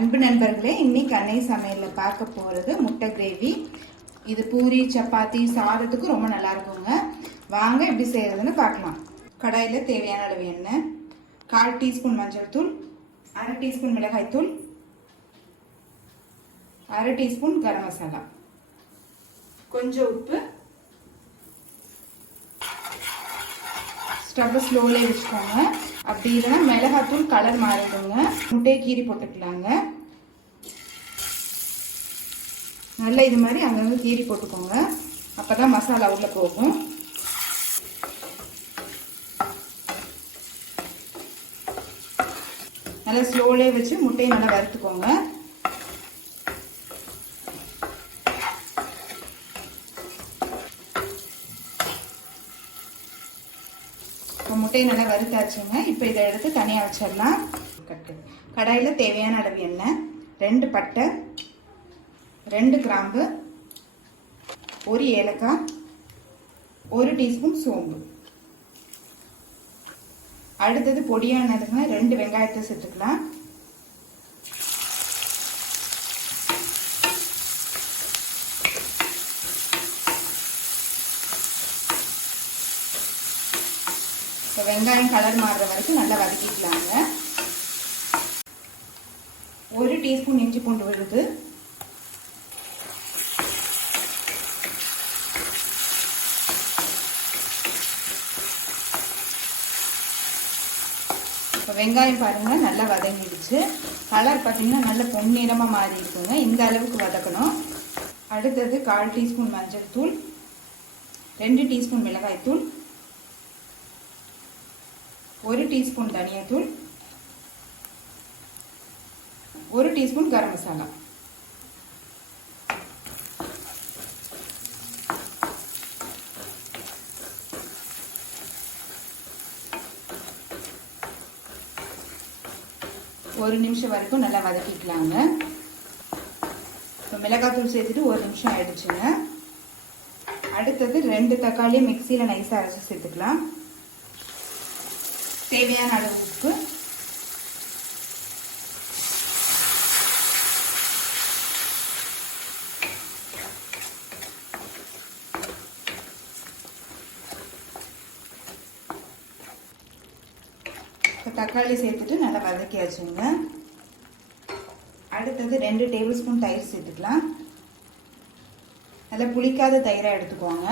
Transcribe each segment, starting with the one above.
அன்பு நண்பர்களே, இன்னைக்கு அன்னை சமையல்ல பார்க்க போறது முட்டை கிரேவி. இது பூரி, சப்பாத்தி, சாதத்துக்கு ரொம்ப நல்லா இருக்குங்க. வாங்க எப்படி செய்யறதுன்னு பார்க்கலாம். கடாயில தேவையான அளவு எண்ணெய், 1/4 டீஸ்பூன் மஞ்சள் தூள், 1/2 டீஸ்பூன் மிளகாய் தூள், 1/2 டீஸ்பூன் கரம் மசாலா, கொஞ்சம் உப்பு. ஸ்டவ் ஸ்லோல வச்சுக்கோங்க. அப்படி இல்லைன்னா மிளகாத்தூள் கலர் மாறிடுங்க. முட்டையை கீரி போட்டுக்கலாங்க. நல்லா இது மாதிரி அங்கங்க கீரி போட்டுக்கோங்க. அப்பதான் மசாலா உள்ள போகும். நல்லா ஸ்லோலே வச்சு முட்டையை நல்லா வறுத்துக்கோங்க. முட்டையை நல்லா வறுத்தாச்சுங்க. இப்போ இதை எடுத்து தனியாக வச்சிடலாம். கடாயில் தேவையான அளவு எண்ணெய், 2 பட்டை, 2 கிராம்பு, 1 ஏலக்காய், 1 டீஸ்பூன் சோம்பு. அடுத்தது பொடியானதுங்க 2 வெங்காயத்தை சேர்த்துக்கலாம். வெங்காயம் கலர் மாறுற வரைக்கும் நல்லா வதக்கிக்கலாங்க. 1 டீஸ்பூன் இஞ்சி பூண்டு விழுது, வெங்காயம் பாருங்க நல்லா வதங்கிடுச்சு. கலர் பார்த்தீங்கன்னா நல்ல பொன்னிறமா மாறி இருக்குங்க. இந்த அளவுக்கு வதக்கணும். அடுத்தது 1/4 டீஸ்பூன் மஞ்சள் தூள், 2 டீஸ்பூன் மிளகாய் தூள், 1 டீஸ்பூன் தனியாத்தூள், 1 டீஸ்பூன் கரம் மசாலா. ஒரு நிமிஷம் வரைக்கும் நல்லா வதக்கிக்கலாங்க. மிளகாத்தூள் சேர்த்துட்டு 1 நிமிஷம் ஆயிடுச்சுங்க. அடுத்தது 2 தக்காளியை மிக்சியில நைஸா அரைச்சு சேர்த்துக்கலாம். தேவையான அளவு உப்பு, தக்காளி சேர்த்துட்டு நல்லா வதக்கியாச்சுங்க. அடுத்தது 2 டேபிள் ஸ்பூன் தயிர் சேர்த்துக்கலாம். நல்லா புளிக்காத தயிராக எடுத்துக்கோங்க.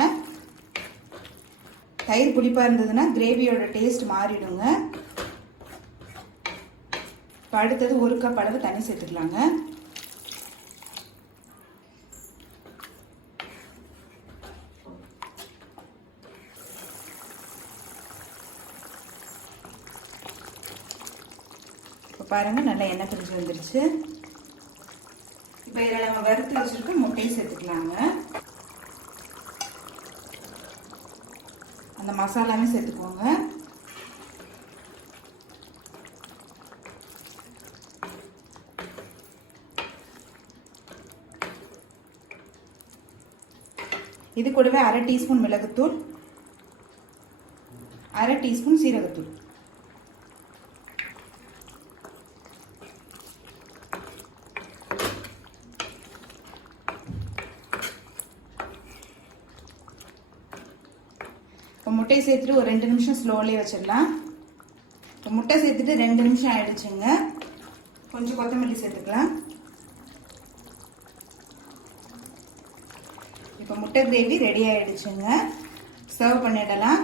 தயிர் புளிப்பா இருந்ததுன்னா கிரேவியோட டேஸ்ட் மாறிடுங்க. இப்போ அடுத்தது 1 கப் அளவு தண்ணி சேர்த்துக்கலாங்க. இப்போ பாருங்க நல்லா எண்ணெய் பிரிஞ்சு வந்துருச்சு. இப்போ இதில் நம்ம வறுத்து வச்சிருக்க முட்டையை சேர்த்துக்கலாங்க. அந்த மசாலாமே சேர்த்துக்கோங்க. இது கூடவே 1/2 டீஸ்பூன் மிளகுத்தூள், 1/2 டீஸ்பூன் சீரகத்தூள். முட்டையை சேர்த்துட்டு ஒரு 2 நிமிஷம் ஸ்லோலே வச்சிடலாம். இப்போ முட்டை சேர்த்துட்டு 2 நிமிஷம் ஆயிடுச்சுங்க. கொஞ்சம் கொத்தமல்லி சேர்த்துக்கலாம். இப்போ முட்டை கிரேவி ரெடி ஆயிடுச்சுங்க. சர்வ் பண்ணிடலாம்.